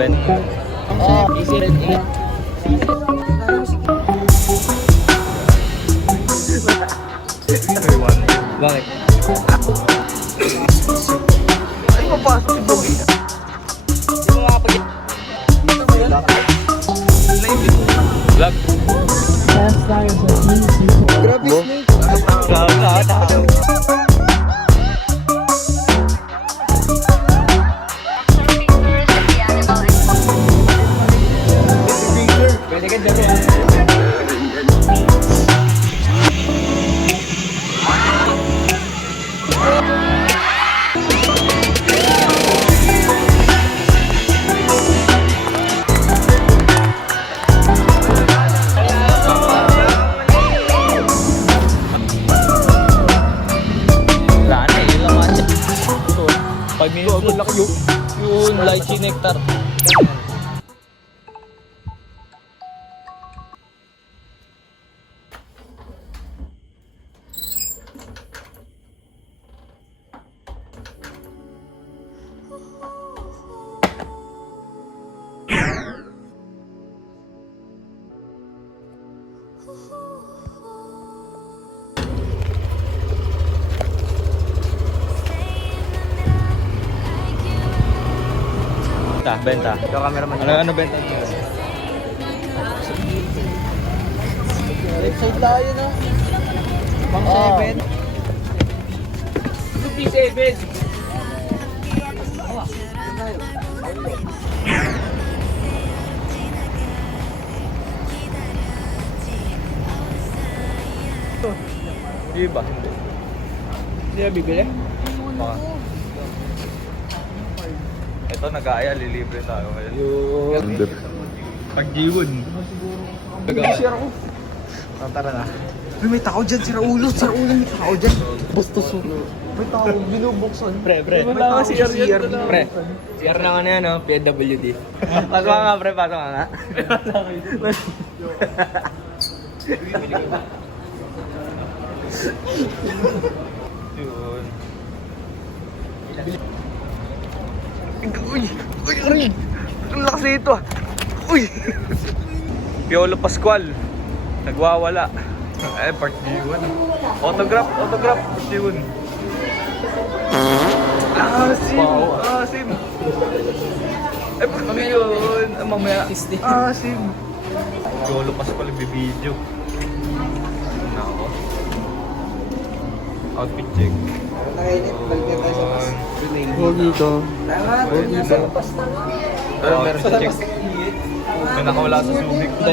Ben. Easy red 8. Bakit? Ay, mapasok si Bobby. Hindi mo makapag... Dito ba yun? Vlog? Grabe snake. Pwede ka dyan. Wala na, yun lang mga 5 minutes lang. Yung lychee nectar. Benta. Ikaw cameraman. Ano benta? Left side tayo na. Pang 7. 57. Hindi ba? Hindi na bibili? Baka. Ito nag-aaya, lilibre tayo ngayon. Pag G1. Sira ko. Tara na. Uy, may tao dyan, sira ulo. Sira ulo, may tao dyan. Bastos ulo. May tao, binubuksan. Pre. Wala ka CR yan. Pre. CR na ano yan, no? PWD. Pasok nga, pre. Pasok nga. Yun. Uy, ang lakas nito ah. Uy. Piolo Pascual. Nagwawala. Part G1. Autograph. Part G1. Asim. Part yun. Mamaya. Asim. Piolo Pascual bibidyo. Nako. Outfit check. Huwag dito. Meron sa check. May nakawala sa Subic. Sa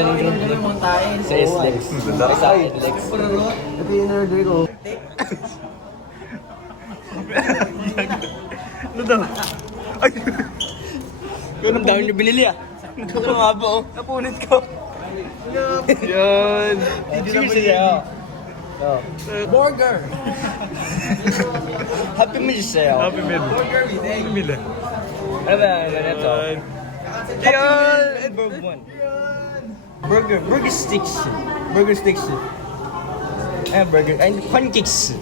SLEX. Sa SLEX. Ito yung in-order ko. Ano daw? Ay! Ganun dami niyo binili ah. Ano nga ba oh? Napunit ko. Yan. Cheers sa'yo. Burger! Happy meal sa'yo. Happy meal. Happy meal eh. Ano ba? Ano ito? Yan! Burger sticks. Burger. Ay, pancakes.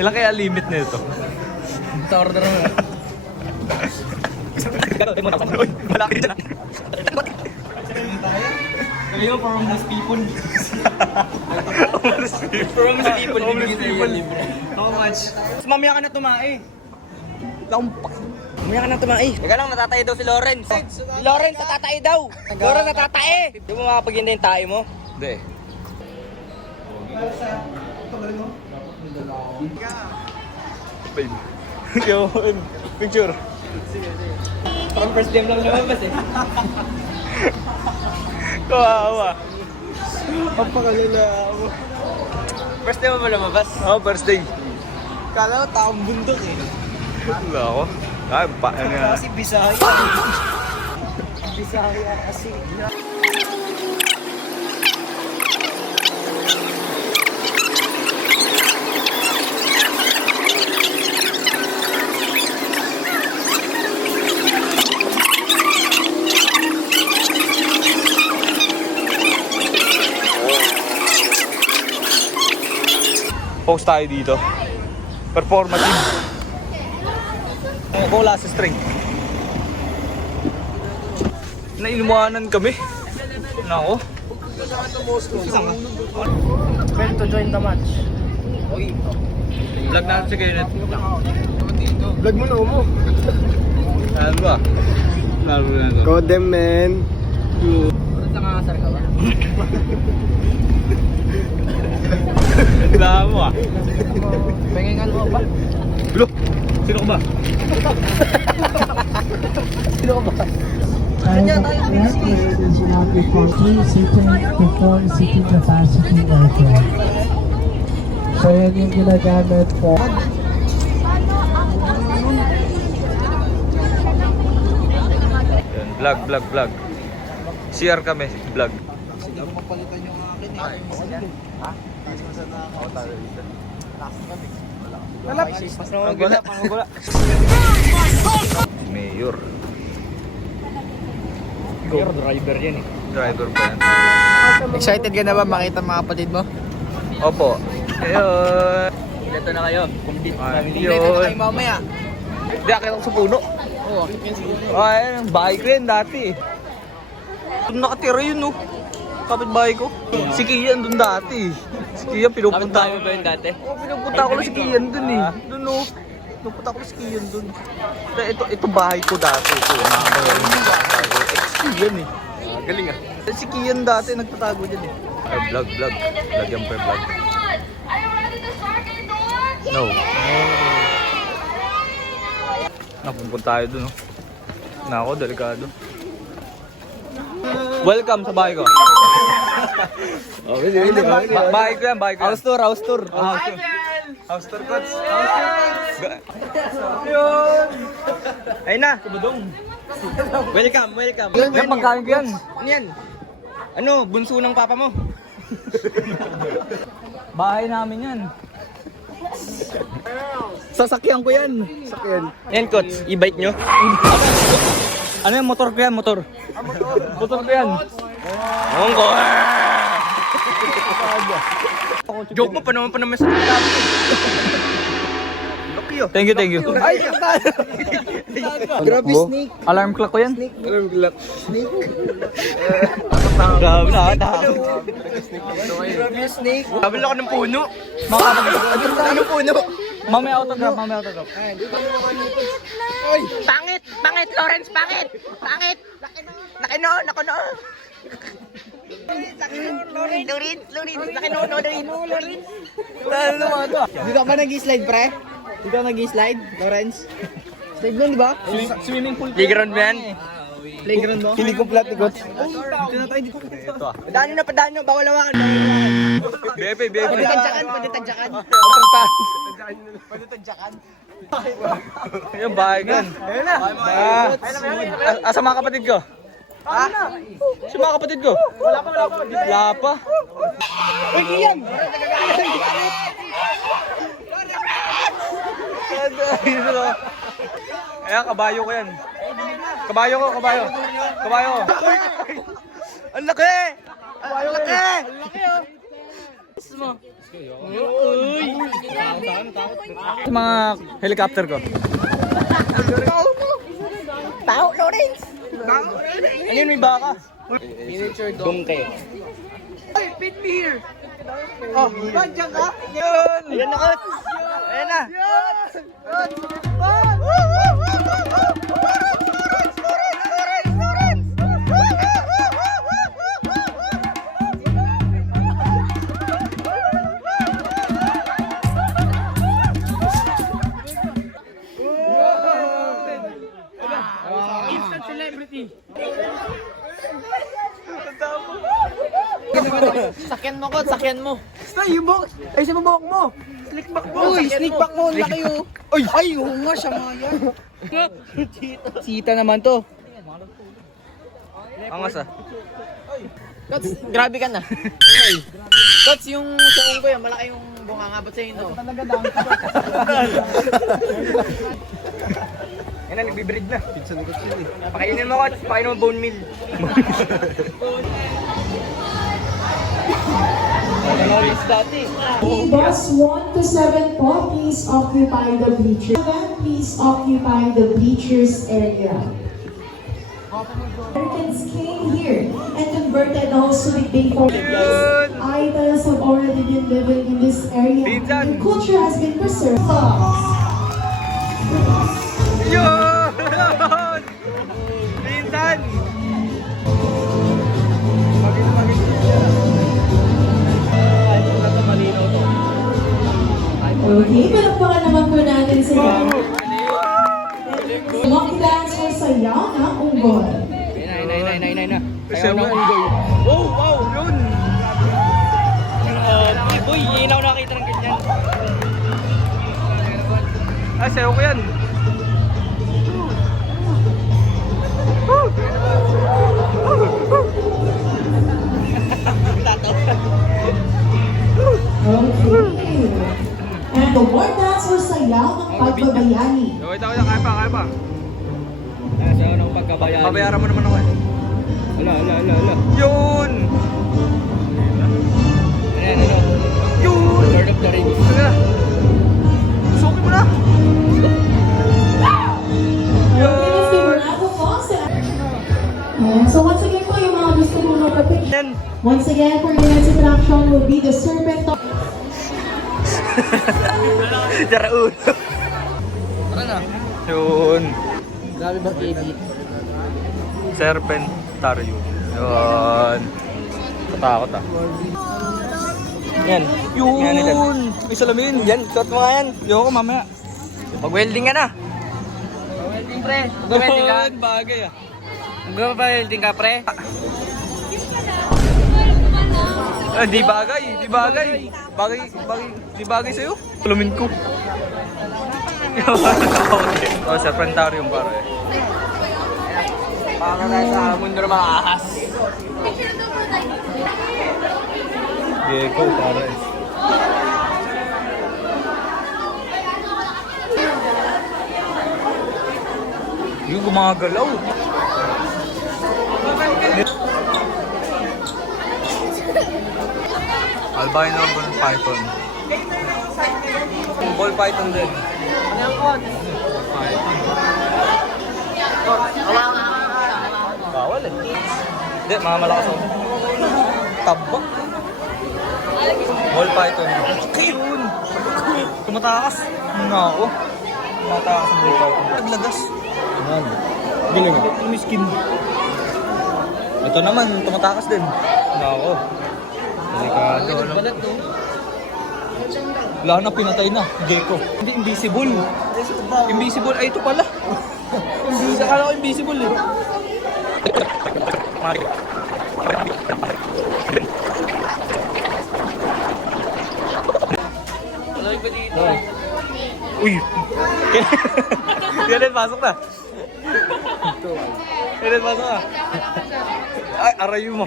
Ilang kaya limit na ito? Order mo. Uy, malaki dyan ah. Kayo for homeless people. Homeless people. How much? Mamaya ka na tumae. Mamaya ka na tumae. Teka lang, natatay daw si Lawrence. Si Lawrence, natatay daw. Lawrence, natatay. Hindi mo makapaghinda yung tae mo? Hindi. Babe. Yun. Picture. Parang first time lang lumabas eh. Kawawa. Papakalala mo. First day mo ba lumabas? Oo, first day. Kala ko taong bundok eh. Wala ako. Ay, ano nga. Kasi Bisaya. Bisaya kasi. Post tayo dito. Performative. Bola sa string. Nainuwanan kami. Nako. Well to join the match. Vlog natin si Kenneth. Vlog mo na mo. Ano ba? Lalo na ito. Godem, man. Nangangasar ka ba? Dama mo ah. Pengengan mo ba? Lo, sino ka ba? Sino ka ba? Perform seating capacity aircraft. So yan yung ginagamit po. Yan, vlog. CR kami, vlog. Sige, mapalitan yung akin eh. Ha? Wala. Mayor. Mayor, driver yan eh. Driver ba yan? Excited ka na ba makita mga kapatid mo? Opo. Ayun. Ito na kayo. Ayun. mamaya. Hindi, akit ako sa puno. Oo, akit yan siguro. Ay, bahay ko yan dati. Doon nakatira yun, no? Kapit-bahay ko. Si Kian doon dati. Si Kian, pinupunta. Kapit-bahay mo ba yun dati? Oo, pinupunta ko lang si Kian doon eh. Doon, no? Pinupunta ko lang si Kian doon. Ito bahay ko dati. Ito, si Kian eh. Galing ah. Si Kian dati, nagtatago dyan eh. Ay, vlog. Lagyan pa yung vlog. No. Napupunta tayo doon, no? Nako, delikado. Welcome sa bahay ko. Bahay ko yan. House tour. House tour, coach. Ayun na. Welcome. Yan, pagkain ko yan. Ano yan? Ano, bunso ng papa mo? Bahay namin yan. Sasakyan ko yan. Sasakyan. Yan, coach. E-bike nyo? Ano yan? Motor ko yan, motor. Motor ko yan. Monggo! Joke mo pa naman sa tabi. Lucky oh. Thank you. Ay, grabe snake. Alarm clock ko yan. Alam ko lang. Snake. Grabe na, Grabe snake. Sabi ako ng puno. Ano puno? Mamaya autograph. Pangit, Lawrence, pangit! Laki no. Lawrence. Ano naman ito? Dito ka ba nag-slide, pre? Dito ka nag-slide, Lawrence? Slide mo, di ba? Swimming pool. Playground ba yan? Playground mo? Hilig ko plat ni Coach. Padaan nyo, bawal hawakan. Bebe. Pwede tadyakan. Yung bahay ko yan. Ayun na. Asa mga kapatid ko? Ha? Sa mga kapatid ko? Wala pa. Uy, Ian! Ayan, kabayo ko yan. Kabayo ko. Ang laki! Sa mga helicopter ko. Tao, Lawrence! Ano yun, may baka? Dungke. Ay, feed me here! Oh, nandiyan ka? Yun! Ayan na, coach! Ayan na! Instant celebrity! Sakyan mo, coach! Sakyan mo! Stay, yung bok! Ay, sa babawak mo! Slick back mo! Uy, slick back mo! Laki oh! Ay! Ay, oo nga, siya nga yan! Sita naman to! Angas ah. Coach, grabe ka na. Coach, yung sa ungko yan, malaki yung bunganga. Ba't sa'yo ito? Yan na, nagbibreed na. Pakainin mo, coach. Pakainin mo bone meal. Bus 1 to 7 po, please occupy the bleachers. 7, please occupy the bleachers area. Americans came here and converted the whole Subic Bay for years. Idols have already been living in this area. Pinsan. And culture has been preserved. Yun! Pinsan! Okay, palakpakan naman po natin sila. Monkey dance or sayaw ng unggoy. Sayaw ng unggoy. Oh, wow! Yun! Boy, hinaw nakita ng ganyan. Ay, sayaw ko yan. Okay. And the war dance or sayaw ng pagbabayani. Wait, kaya pa. Sayaw ng pagkabayani. Babayaran mo naman ako eh. Ala. Yun! Ano? Yun! Lord of the Rings. Teka. Suki mo na! Okay, let's give a round of applause. Yeah, so once again po, yung mga gusto mo mag-picture. Yan! Once again, for your next interaction will be the serpent of... Tara ulo! Tara na. Yun! Grabe ba, baby? Serpentarium. Yun! Katakot ah. Yan. Yun! May salamin! Yan, suot mo nga yan. Yoko mamaya. Mag-welding ka na. Mag-welding, pre. Mag-welding ka. Yun, bagay ah. Mag-welding ka, pre. Ah, di bagay. Di bagay sa'yo. Salamin ko. Oh, serpentarium pare. Para tayo sa mundo ng mga ahas. Gecko pare. Yung gumagalaw. Albino ball python. Ball python din. Bawal eh. Hindi, mga malakas ako. Taba. Ball python. Yun! Tumatakas. Nako. Tumatakas ang ball python. Naglagas. Yan. Galing ah. Miskin. Ito naman, tumatakas din. Nako. Delikado. Wala na, pinatay na. Gecko. Hindi, invisible. Invisible. Ay, ito pala. Akala ko invisible eh. Uy! Kenneth, pasok na. Kenneth, pasok na. Ay, arayo mo.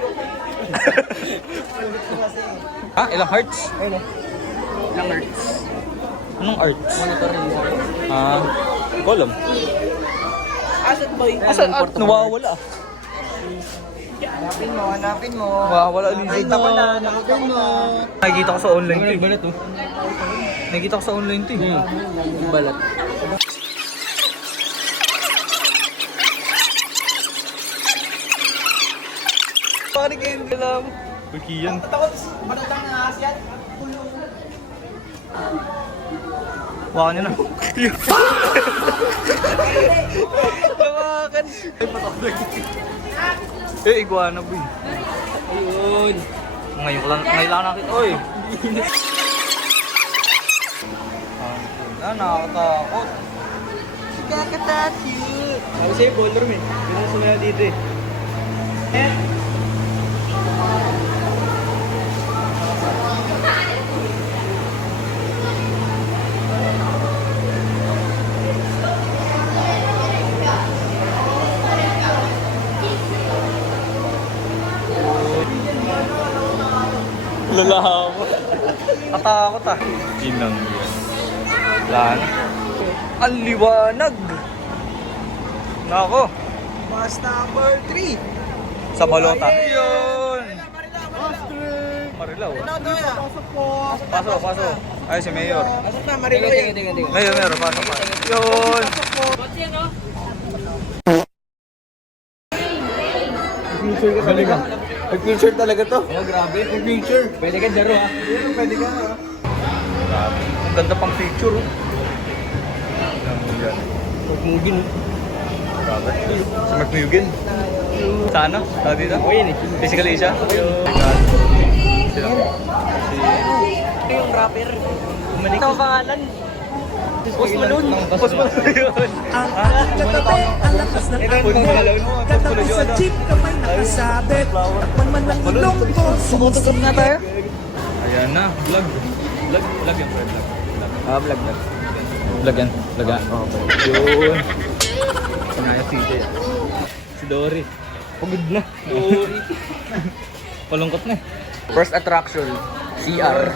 Ha? Ilang hearts? Ilang hertz. Anong arts? Monitoring. Column. Asan ba yun? Asan? Nawawala ah. Hanapin mo. Nawawala ulit. Hanapin mo. Nakikita ko sa online to eh. Balat oh. Nakikita ko sa online to eh. Balat. Pari kayo alam. Bakiyan. Takot, balatang na ahas yan. Waka nyo na. Tawakan. Ay, patawag. Eh, iguana boy. Ayun. Ngayon lang nakita. Oy. Nakakatakot. Kakatakot. Sabi sa'yo, ballroom eh. Yun ang sumaya dito eh. Lalahawa. Katakot ah. Inang yan. Wala na. Ang liwanag. Nako. Bus number 3. Sa balota. Yun. Marilaw. Pasok. Ay, si Mayor. Pasok na, Marilo eh. Mayor, pasok. Yun. Nag-picture ka talaga. Nag-picture talaga to. Oh, grabe. Picture. Pwede ka daro ha. Pwede ka na. Grabe. Ang ganda pang picture, oh. Pagmugin. Grabe. Si Mark Mugen. Sa ano? Sa dito? O yan eh. Basically siya. Sino? Yung rapper. Bumalik. Ito ang pangalan. Post Malone. Post Malone yun. Katabi, ang lakas ng agos. Katabi sa jeep, kamay nakasabit. Takman man ng ilong ko. Sumutugod na tayo. Ayan na. Vlog. Vlog yan, Fred. Ah, vlog. Vlog yan. Vlog yan. Yun. Sinaya si CJ. Si Dory. Pagod na. Palungkot na. First attraction. CR.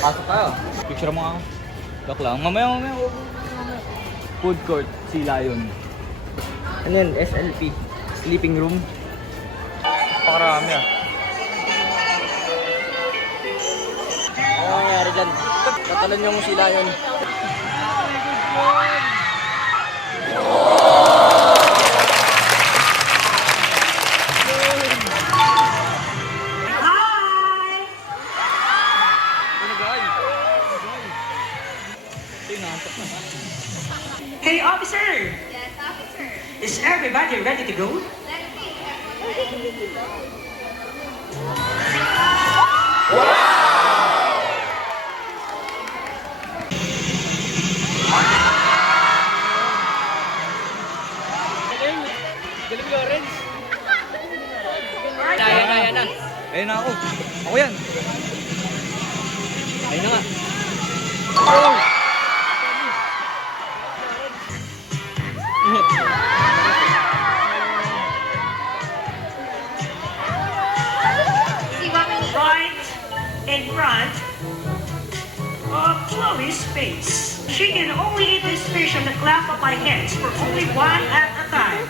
Pasok tayo. Picture mo ako. Lock lang. Mamaya. Food court. Si Lion. Ano yan? SLP. Sleeping room. Pakarami ah. Ano nangyari dyan? Tatalan yung sila yun. Hey, officer! Yes, officer. Is everybody ready to go? Let's see. Galing Lawrence. Kaya na. Ayun na ako. Ako yan. Ayun na nga. See what we need. Right in front of Chloe's face. She can only eat this fish on the clap of my hands for only one at a time.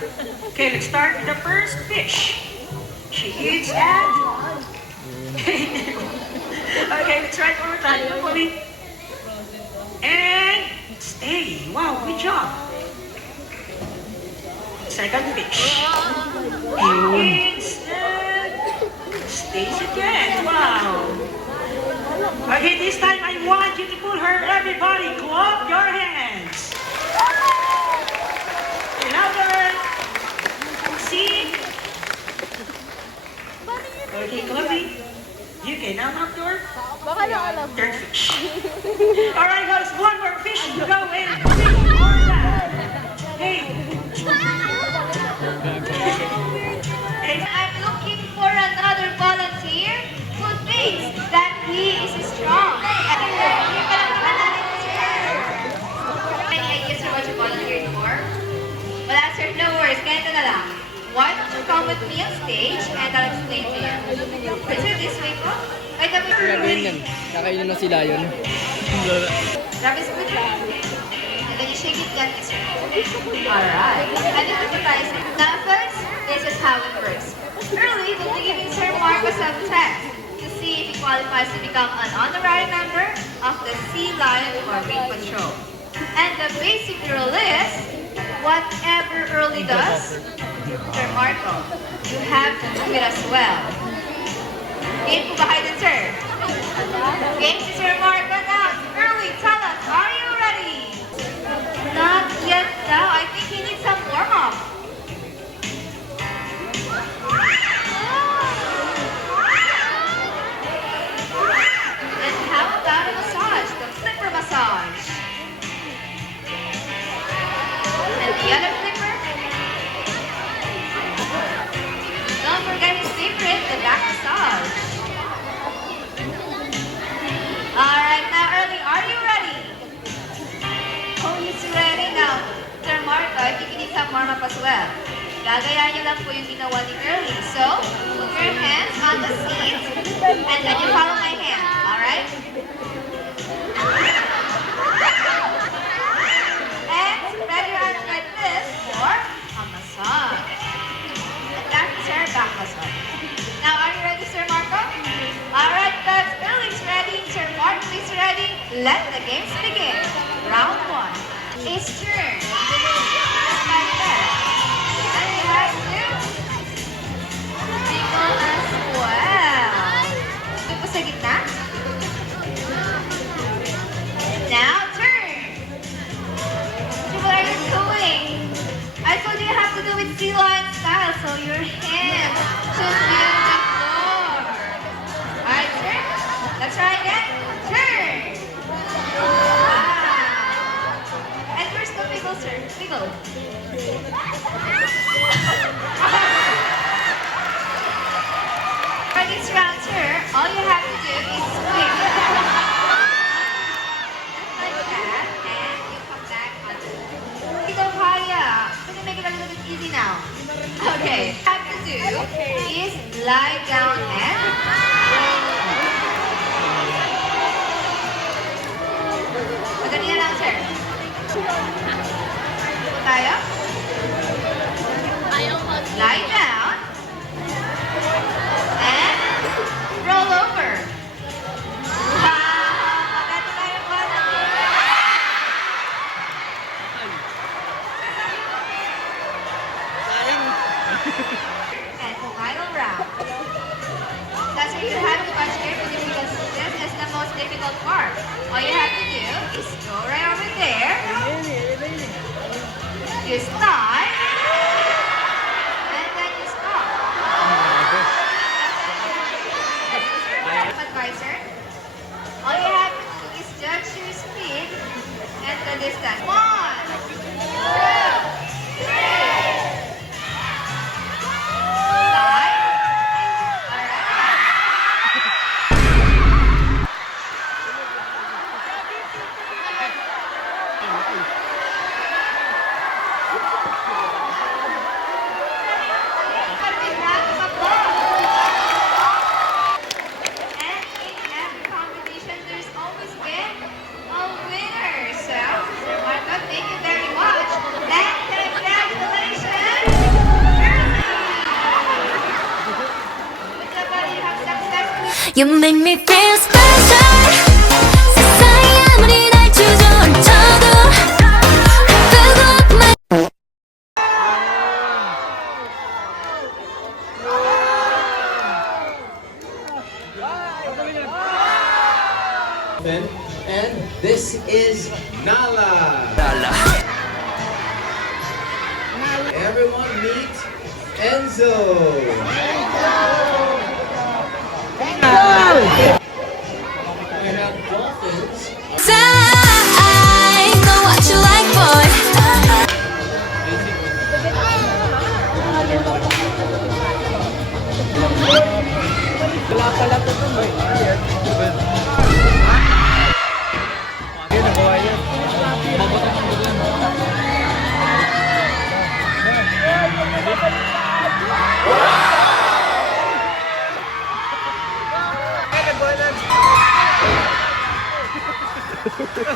Okay, let's start with the first fish. She eats and... Okay, let's try it one more time. Chloe. And stay. Wow, good job. Second fish. Eats and stays again. Wow. Okay, this time I want you to put her, everybody, clap your hands. Louder. See? Okay, Chloe, you can now have your third fish. All right, guys, one more fish to go and three more that. Hey. Hey. I'm looking for another volunteer who thinks that he is strong. Any ideas for what you volunteered for? Well, sir, no worries. Ganito na lang. Why don't you come with me on stage and I'll explain to you. Picture this way po. Ay, kami Gagawin yan. Kakailan na sila yun. Grab his foot. And then you shake it gently, sir. Alright. And then put the price. Now first, this is how it works. Early, we'll be giving Sir Marcos some test to see if he qualifies to become an honorary member of the Sea Lion Marine Patrol. And the basic rule is, whatever Early does, Sir Marco, you have to do it as well. Game po ba kayo dun, sir? Game si Sir Marco now. Early, tell us, are you ready? Not yet daw. I think he needs some warm-up. Then how about a massage? The flipper massage. And the other flipper? Don't forget his favorite, the back massage. Alright, now Early, are you ready? Oh, he's ready now. Sir Marco, if you need some warm-up as well. Gagayahin niyo lang po yung ginawa ni Early. So, put your hands on the seat and then you follow my hand. Alright? And spread your arms like this for a massage. And that is our back massage. Now, are you ready, Sir Marco? Alright, that's Early's ready. Sir Marco is ready. Let the games begin. Round 1. It's turn. Just like that. And you have to Let's try again. Turn. Wow. And where's the pickle, sir? Pickle. For this round, sir, all you have to do is swing. Like that, and you come back on the Ito kaya. We're gonna make it a little bit easy now. Okay. What you have to do is lie down and ganyan lang, sir. Tayo? Lie down. And roll over. Wow! Maganda tayo po. And final round. That's where you have to watch carefully because this is the most difficult part. All you have to do is go right over there. You start. And then you stop. Advisor. All you have to do is judge your speed and the distance. 1, 2, 3. Slide. Alright. A big round of applause. And in every competition, there's always been a winner. So, Sir Marco, thank you very much. And congratulations! With the body you have successfully You make me feel special. 세상이 아무리 날 주저앉혀도 뜨겁고 말 And this is Nala. Everyone meet Enzo. We have dolphins. I know what you like, boy.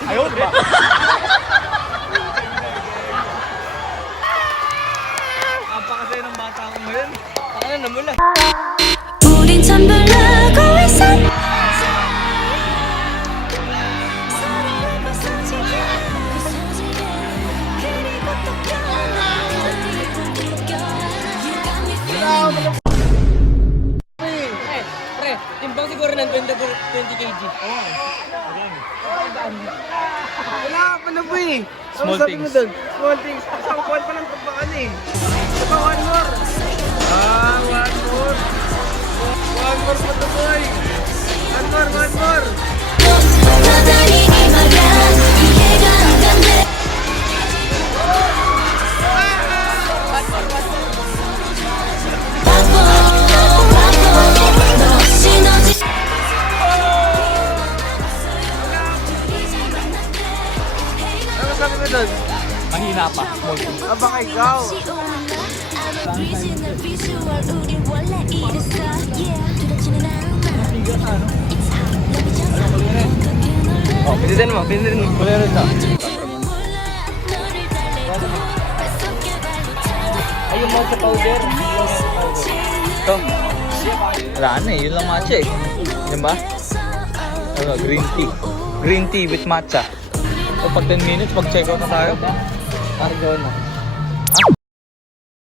Ayaw, diba? Ang pakasaya ng bata ko ngayon. Pakala na mula. 우린 참 불러고 있어. 서로를 벗어지게 그 소식에 그리고 또 껴안아. You got me feeling. Pre, timbang siguro ng 20 kg. Wala ka pa na po eh. Ano Small sabi mo things. doon? Small things. Isang buwan pa lang tabakan eh. Saka one more. One more. One more pa to boy. One more. 여전히 이 말야 이해가 안 간대. 바보 너 없이 너지. Ano sabi mo doon? Mahina pa. Small things. Ah, baka ikaw. Original visual 우리 원래 이랬어. Yeah. 두려지는 않아. It's hot. Let me just Oh, pinditin mo. Wala rin na. Ay, yung matcha powder. Ito. Wala na eh. Yun lang matcha eh. Yan ba? Ano, green tea. Green tea with matcha. So, pag 10 minutes, mag-check out na tayo. Parang gawin mo.